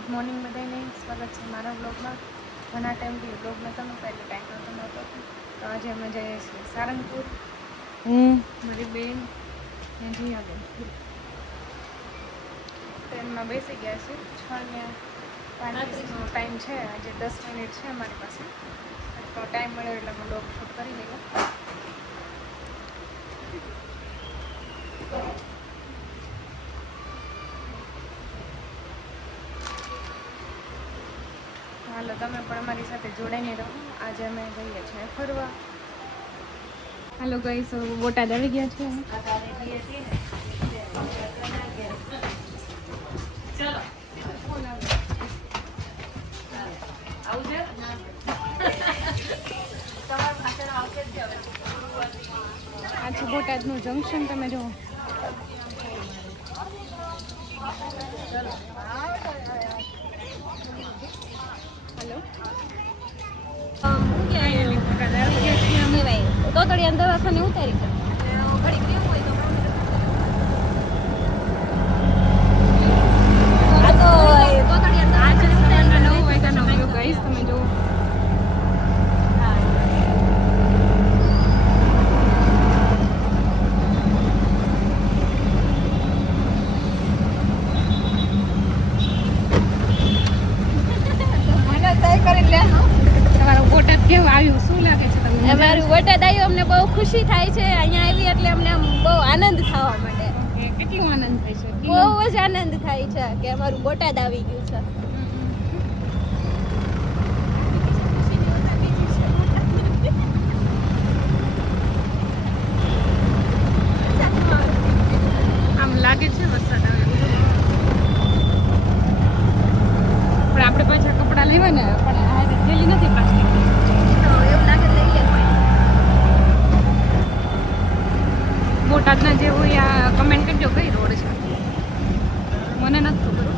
Good morning બધાને સ્વાગત છે મારા બ્લોગમાં. ઘણા ટાઈમથી બ્લોગ નહોતો મૂકતો એટલે ટાઈમ નહોતો. તો આજે અમે જઈએ છીએ સારંગપુર. હું મારી બેન ને જીયાબેન ટ્રેનમાં બેસી ગયા છે. 6:35નો ટાઈમ છે. આજે 10 મિનિટ છે અમારી પાસે. તો ટાઈમ મળ્યો એટલે અમે બ્લોગ શૂટ કરી લઈએ. હાલો તમે પણ અમારી સાથે જોડાઈને રહો. આજે અમે જઈએ છીએ ફરવા. હાલો ગાઈસ, બોટાદ આવી ગયા છે. આ છે બોટાદનું જંકશન, તમે જુઓ. તોતડી અંદર દવાખાને ઉતારી છે. તમે જુઓ. તમારું બોટાદ કેવું આવ્યું? શું લાગે છે તમને? અમારું બોટાદ આવ્યું, અમને બહુ ખુશી થાય છે. અહીંયા આવી એટલે અમને આમ બહુ આનંદ થવા માંડે. કેટલું આનંદ થાય છે? બહુ જ આનંદ થાય છે કે અમારું બોટાદ આવી ગયું છે. આમ લાગે છે વરસાદ આવે, પણ આપણે પાછા કપડાં લેવા ને, પણ આ થેલી નથી પાછી. એવું લાગે લઈ લે કોઈ. બોટાદના જે હોય આ કમેન્ટ કરજો કઈ રોડ છે. મને નથી ખબર.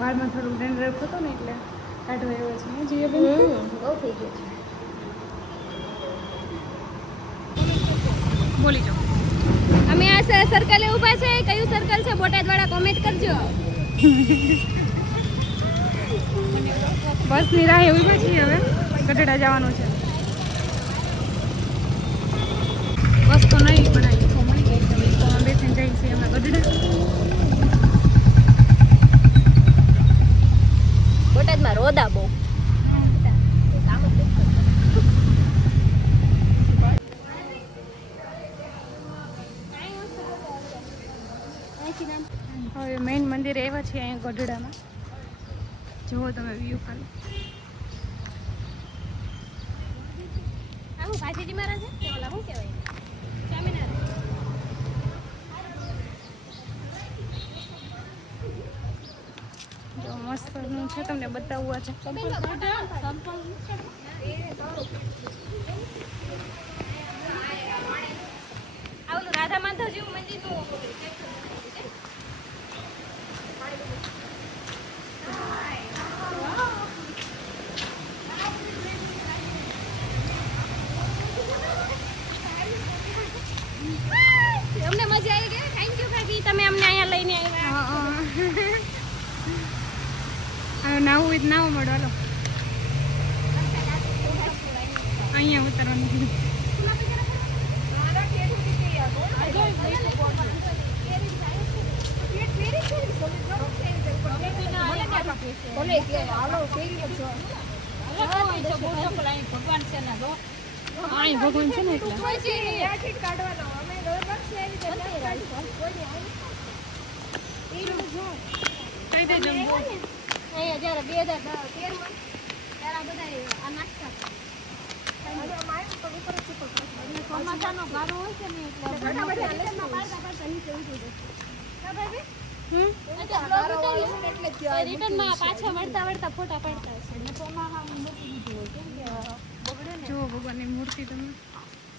વાળમાં થોડું ડેન્ડ્રફ હતો ને એટલે કાઢવા આવ્યો છે. જીયાબેન બહુ થઈ ગયું છે. બોલી જાઓ. અમે આ સર્કલે ઊભા છે. કયું સર્કલ છે બોટાદ વાળા કોમેન્ટ કરજો. બસની રાહે ઊભા છીએ. હવે ગઢડા જવાનું છે. બસ તો નહીં પણ આ ઈકો મળી ગઈ છે. ઈકોમાં બેસીને જઈએ છીએ અમે ગઢડા. બોટાદમાં રોદા બહુ. હવે મેઇન મંદિરે આવ્યા છીએ અહીંયા ગઢડામાં. જુઓ તમે વ્યૂ ખાલી. આવું પાછીજી મારા છે ઓલા શું કહેવાય સ્વામિનારાયણ. જો મસ્તનું છે, તમને બતાવવું આ છે. આવું રાધા માધવ જેવું મંદિરનું અમને મજા આવી ગઈ. થેન્ક યુ ભાભી, તમે અમને અહીંયા લઈને આવ્યા. હવે નાવું હોય તો નાવું મળો. હાલો અહીંયા ઉતરવાનું. ભગવાન છે ને ભગવાન છે ને એટલે કહી દેજો. જ્યારે 2013 ત્યારે બધા આ નાખતા ચોમાસાનો ગારો હોય છે ને એટલે રિટર્નમાં પાછા વળતા વળતા ફોટા પડતા હશે ને ચોમાસામાં મૂકી દીધું હોય કેમ કે બગડે ને. જુઓ ભગવાનની મૂર્તિ તમે.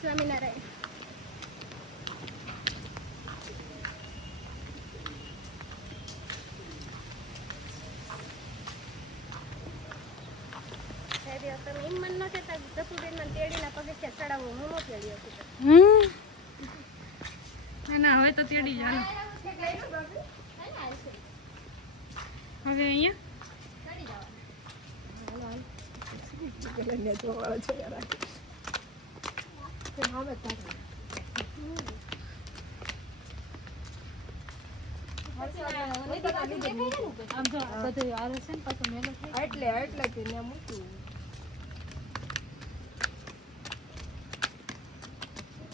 સ્વામિનારાયણ. તમે એમ મન ન કહેતા જસુબેનના તેડીના પગથિયા ચડાવો હું ન તેડી હતી ના હવે તો તેડી જ હાલો. હવે અહીંયા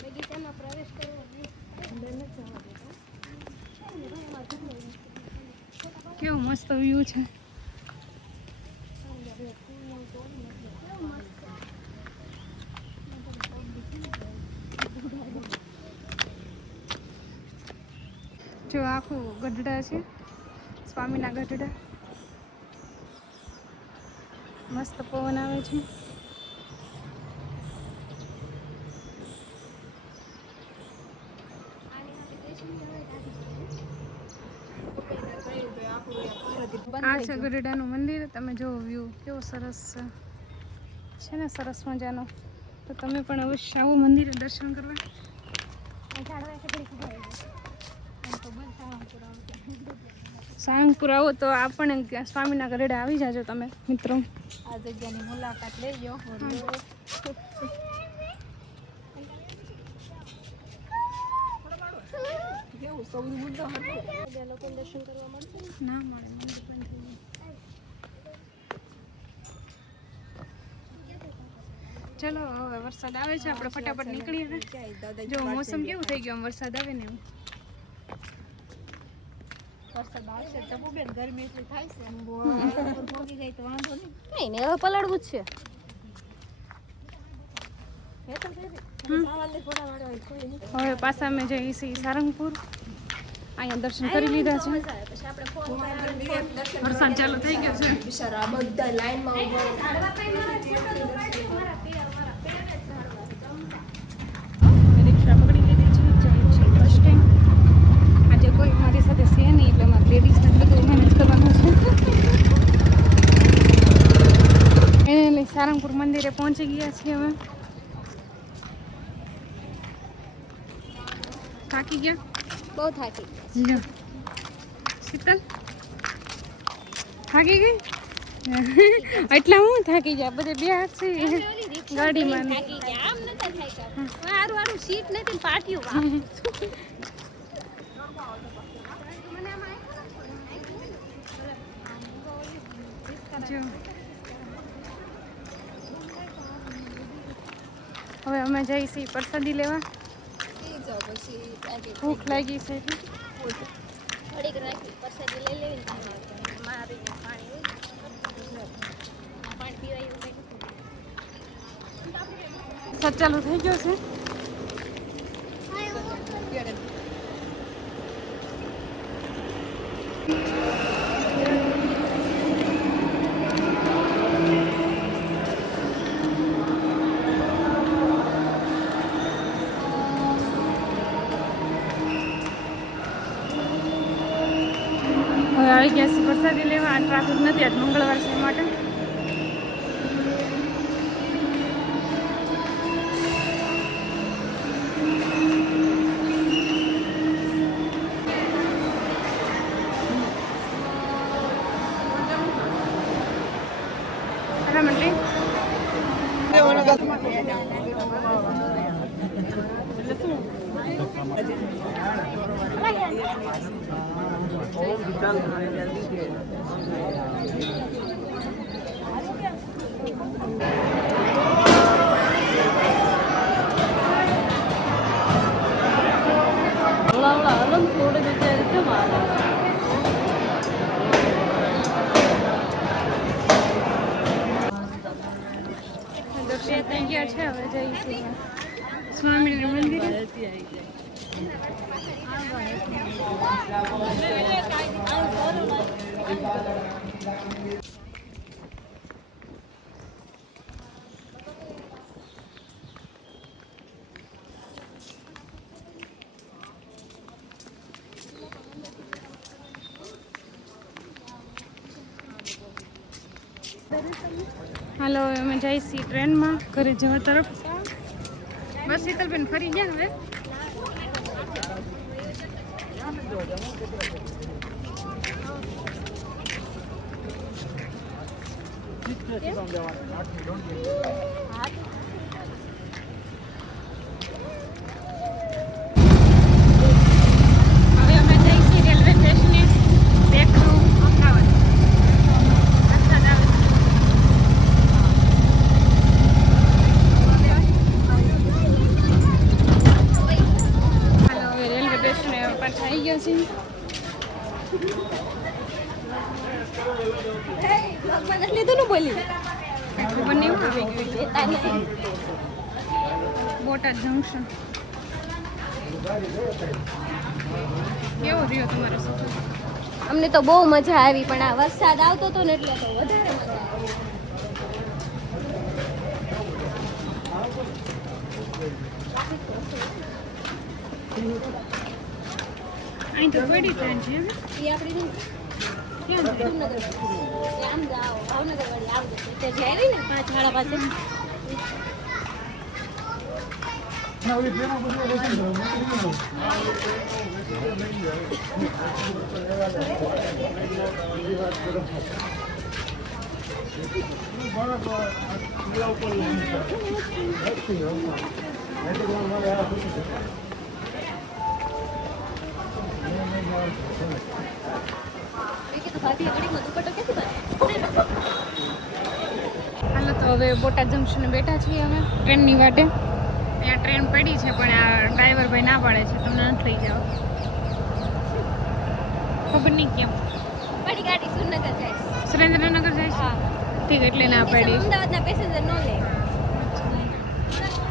બગીચામાં પ્રવેશ કરવો કેવો મસ્ત વ્યૂ છે. જો આખું ગઢડા છે, સ્વામીના ગઢડા. મસ્ત પવન આવે છે. આ છે ગઢડાનું મંદિર. તમે જો વ્યૂ કેવો સરસ છે ને, સરસ મજાનો. તો તમે પણ અવશ્ય આવો મંદિરે દર્શન કરવા. સાળંગપુર આવો તો આપણે સ્વામીના ગઢડા આવી જાજો તમે મિત્રો. આ જગ્યાની મુલાકાત લેજો. લોકો દર્શન કરવા મળશે ના મળે, મંદિર બંધ થઈ ગયું. ચલો હવે વરસાદ આવે છે, આપણે ફટાફટ નીકળીએ ને. જો મોસમ કેવું થઈ ગયું, આમ વરસાદ આવે ને એવું. વરસાદ આવશે તો બેન ગરમી એટલી થાય છે ભોગી જાય તો વાંધો નહીં ને. હવે પલળવું જ છે. હવે પાછા અમે જઈએ છીએ સારંગપુર. અહીંયા દર્શન કરી લીધા છે. વરસાદ ચાલુ થઈ ગયો છે. બિચારા બધા લાઈનમાં રિક્ષા પકડી લીધી છે. જાય છે બસ સ્ટેન્ડ. આજે કોઈ મારી સાથે છે નહીં એટલે મારે લેડીઝને બધું મેનેજ કરવાનું છે. એને લઈ સારંગપુર મંદિરે પહોંચી ગયા છીએ હવે. થાકી ગયા? બહુ થાકી લ્યો. શીતલ થાકી ગઈ? એટલા હું થાકી ગયા, બધે બે હાથ છે ગાડીમાં. થાકી ગયા આમ નતા થાક્યા. હારું હારું સીટ નથી પાટિયું જો હવે અમે જઈએ છીએ પ્રસાદી લેવા. ભૂખ લાગી છે એટલે થોડીક રાખી પ્રસાદી લઈ લેવી મારી પાણી પીવાય એવું કંઈ વરસાદ ચાલુ થઈ ગયો છે. હવે આવી ગયા છે પ્રસાદી લેવા. આ ટ્રાફિક નથી, આજ મંગળવાર છે એ માટે. દર્શન થઈ ગયા છે. હવે જઈશું સ્વામિનારાયણ મંદિરે. હાલો અમે જઈએ છીએ ટ્રેનમાં ઘરે જવા તરફ. બસ શીતલબેન ફરી ગયા હવે. હવે અમે જઈએ છીએ રેલવે સ્ટેશને બેક ટુ અમદાવાદ. વરસાદ આવે છે. હાલો હવે રેલવે સ્ટેશને પાછા આવી ગયા છીએ. લીધું ને બોલી ખબર નહીં હું આવી ગયું. બોટાદ જંકશન. કેવો રહ્યો તમારો સફર? અમને તો બહુ મજા આવી, પણ આ વરસાદ આવતો હતો ને એટલે તો વધારે મજા આવી. અહીં તો પડી ટ્રેન છે. એ આપણી ક્યાં છે? સુરનગર આમ જાઓ ભાવનગર વાળી આમ તે જે આવી ને 5 વાળા પાસે હાલો તો હવે બોટાદ જંકશને બેઠા છીએ અમે ટ્રેનની વાટે. ત્યાં ટ્રેન પડી છે પણ આ ડ્રાઈવર ભાઈ ના પાડે છે તમને નથી લઈ જાઓ. ખબર નહીં કેમ. બડી ગાડી સુરનગર જાય છે. સુરેન્દ્રનગર જાય છે. હા ઠીક એટલે ના પાડી. અમદાવાદના પેસેન્જર નો લે.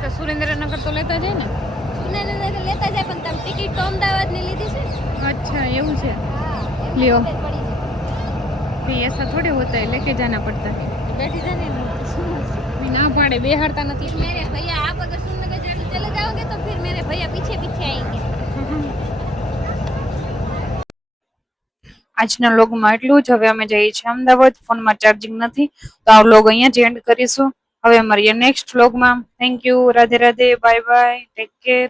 તો સુરેન્દ્રનગર તો લેતા જાય ને. સુરેન્દ્રનગર લેતા જાય પણ તમે ટિકિટ તો અમદાવાદની લીધી છે. अच्छा એવું છે. હા લ્યો. પડી જાય. फिर ऐसा थोड़े होता है लेके जाना पड़ता है. बैठी जाने भी ना पाड़े बेहारता नहीं. मेरे भैया आप अगर सुरनगर चले जाओगे तो फिर मेरे भैया पीछे पीछे आएंगे. આજના લોગમાં એટલું જ. હવે અમે જઈએ છીએ અમદાવાદ. ફોનમાં ચાર્જિંગ નથી તો આ લોગ અહીંયા જ એન્ડ કરીશું. હવે મળીએ નેક્સ્ટ વ્લોગમાં. Thank you. Radhe Radhe. Bye bye. Take care.